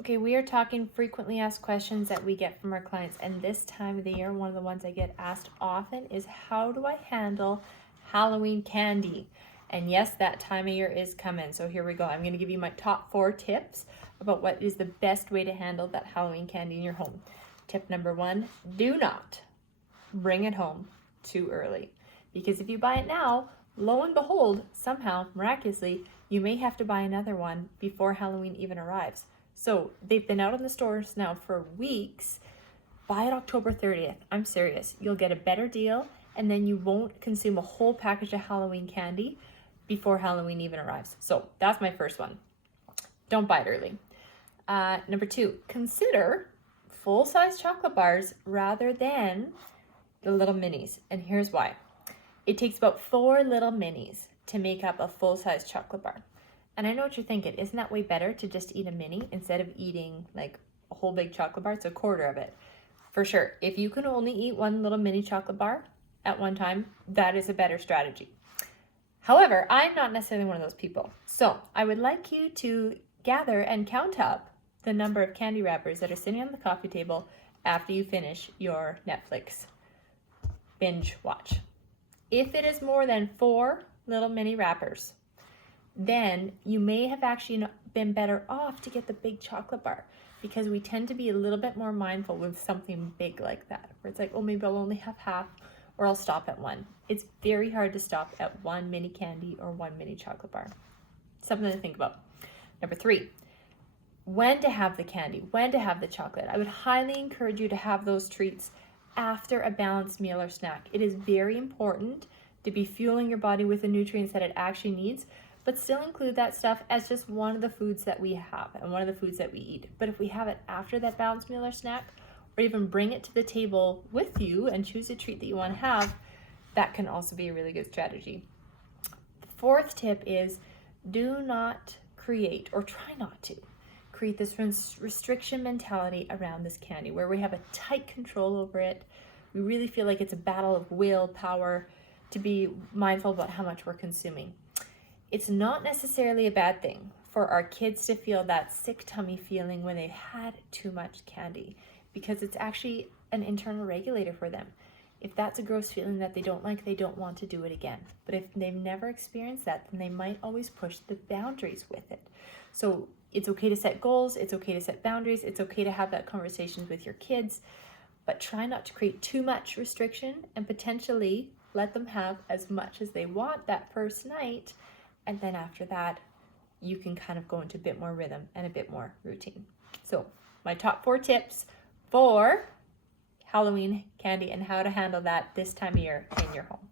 Okay, we are talking frequently asked questions that we get from our clients, and this time of the year, one of the ones I get asked often is, how do I handle Halloween candy? And yes, that time of year is coming, so here we go. I'm going to give you my top 4 tips about what is the best way to handle that Halloween candy in your home. Tip number 1, do not bring it home too early, because if you buy it now, lo and behold, somehow, miraculously, you may have to buy another one before Halloween even arrives. So they've been out in the stores now for weeks. Buy it October 30th. I'm serious. You'll get a better deal, and then you won't consume a whole package of Halloween candy before Halloween even arrives. So that's my first one. Don't buy it early. Number 2, consider full-size chocolate bars rather than the little minis. And here's why. It takes about 4 little minis to make up a full-size chocolate bar. And I know what you're thinking, isn't that way better to just eat a mini instead of eating like a whole big chocolate bar? It's a quarter of it. For sure, if you can only eat one little mini chocolate bar at one time, that is a better strategy. However, I'm not necessarily one of those people. So I would like you to gather and count up the number of candy wrappers that are sitting on the coffee table after you finish your Netflix binge watch. If it is more than 4 little mini wrappers, then you may have actually been better off to get the big chocolate bar, because we tend to be a little bit more mindful with something big like that, where it's like, oh, maybe I'll only have half, or I'll stop at 1. It's very hard to stop at 1 mini candy or 1 mini chocolate bar. Something to think about. Number 3, when to have the candy, when to have the chocolate. I would highly encourage you to have those treats after a balanced meal or snack. It is very important to be fueling your body with the nutrients that it actually needs, but still include that stuff as just one of the foods that we have and one of the foods that we eat. But if we have it after that balanced meal or snack, or even bring it to the table with you and choose a treat that you want to have, that can also be a really good strategy. The 4th tip is, do not create, or try not to create this restriction mentality around this candy where we have a tight control over it. We really feel like it's a battle of willpower to be mindful about how much we're consuming. It's not necessarily a bad thing for our kids to feel that sick tummy feeling when they've had too much candy, because it's actually an internal regulator for them. If that's a gross feeling that they don't like, they don't want to do it again. But if they've never experienced that, then they might always push the boundaries with it. So it's okay to set goals, it's okay to set boundaries, it's okay to have that conversation with your kids, but try not to create too much restriction and potentially let them have as much as they want that first night. And then after that, you can kind of go into a bit more rhythm and a bit more routine. So my top 4 tips for Halloween candy and how to handle that this time of year in your home.